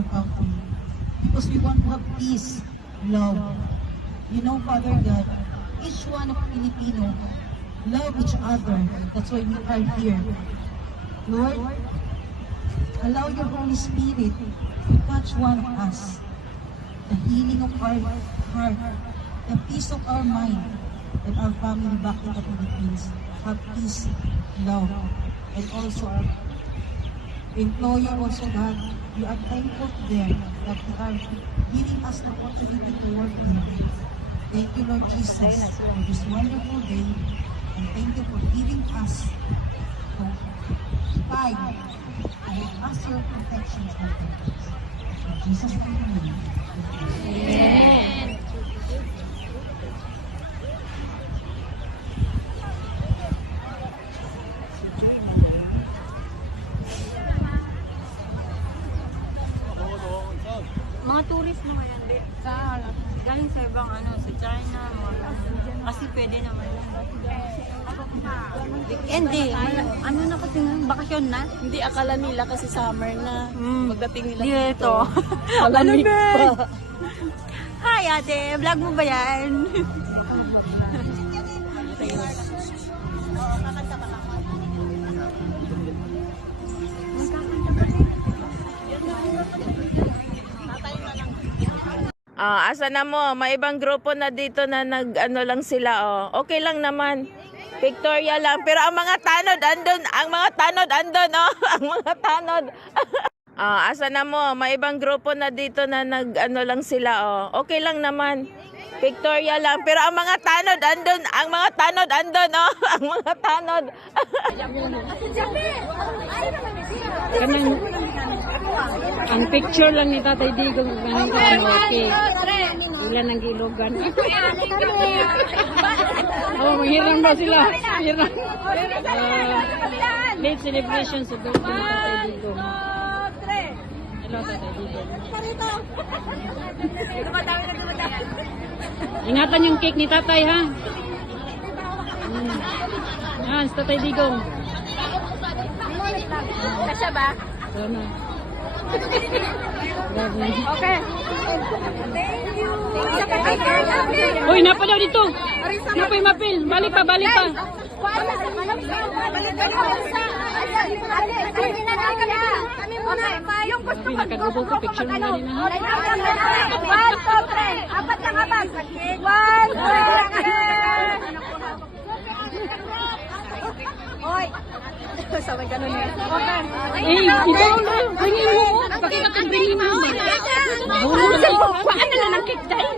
our country. Because we want to have peace, love. You know, Father God, each one of Filipino love each other. That's why we are here. Lord, allow your Holy Spirit to touch one of us. The healing of our heart, the peace of our mind, and our family back in the Philippines have peace, love, and also our employer also, God, we are thankful to them that they are giving us the opportunity to work here. Thank you, Lord Jesus, for this wonderful day, and thank you for giving us time to ask your protection for them. In Jesus' name, amen. Mga tourist naman yan, galing sa ibang sa China, kasi pwede naman. Hindi, na kasi bakasyon na? Hindi, akala nila kasi summer na. Magdating nila Dito. Malamig pa. Hi ate, vlog mo ba yan? Asa na mo? May ibang grupo na dito na nag-ano lang sila. Oh. Okay lang naman. Victoria lang. Pero ang mga tanod andun. Ang mga tanod andun. Oh. Ang mga tanod. Asa na mo? May ibang grupo na dito na nag-ano lang sila. Oh. Okay lang naman. Victoria lang. Pero ang mga tanod andun. Ang mga tanod andun. Oh. Ang mga tanod. Ang picture lang ni Tatay Digong okay. Ilan ang gilogan. Mahirang ba sila? Mahirang. Late celebration sa birthday ni Tatay Digong. Hello, Tatay Digong. Ingatan yung cake ni Tatay, ha? Yan, si Tatay Digong. Kasya ba? Ano? Okay. Thank you. Uy, napalaw dito. Napay mapil. Balik pa, balik pa. Sabi, nakagubog ko. Picture mo na rin na. 1, 2, 3. Apat lang apat. 1, 2, 3. Hoy. Sabay ganun yan. Okay. Ito. Bringin mo. Pakita kong bringin mo. Paano na ng cake tayo?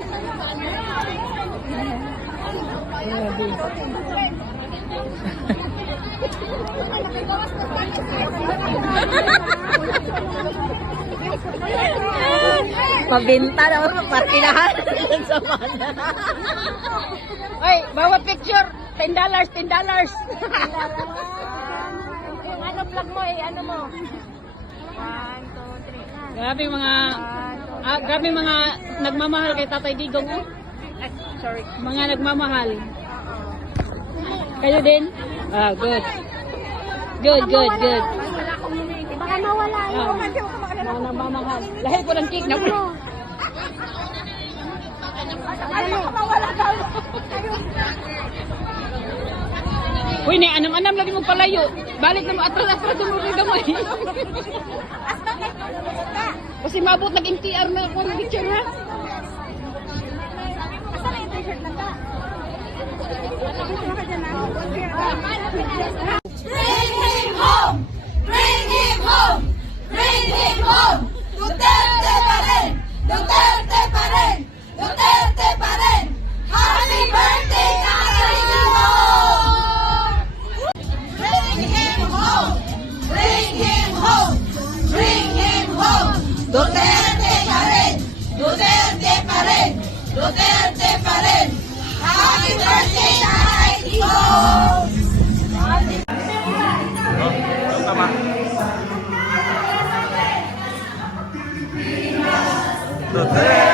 Pabinta na ako. Partilahan. Sa mana. Ay, bawat picture. $10. Yung ano vlog mo ano mo? 1, 2, 3. Grabe mga nagmamahal kay Tatay Digong. Oh. Sorry. Mga nagmamahal. Kayo din? Good. Good. Baka mawala yun. Mga nagmamahal. Lahir ko ng cake na po. Ano mawala daw? Uy, anam-anam lagi mo palayo. Balik na mo, atras-atras mo rin gamay. Kasi mabot nag-MTR na ako ng picture, ha? Asa na yung t-shirt na ta? Bring him home! Bring him home! Bring him home! Duterte pa rin! Duterte pa rin! Duterte pa rin! Happy birthday, Tatay Digong! Bring him home! Bring him home! Bring him home! Duterte pa rin! Duterte pa rin! Duterte pa rin! Happy birthday, Tatay Digong! Tama. Duterte!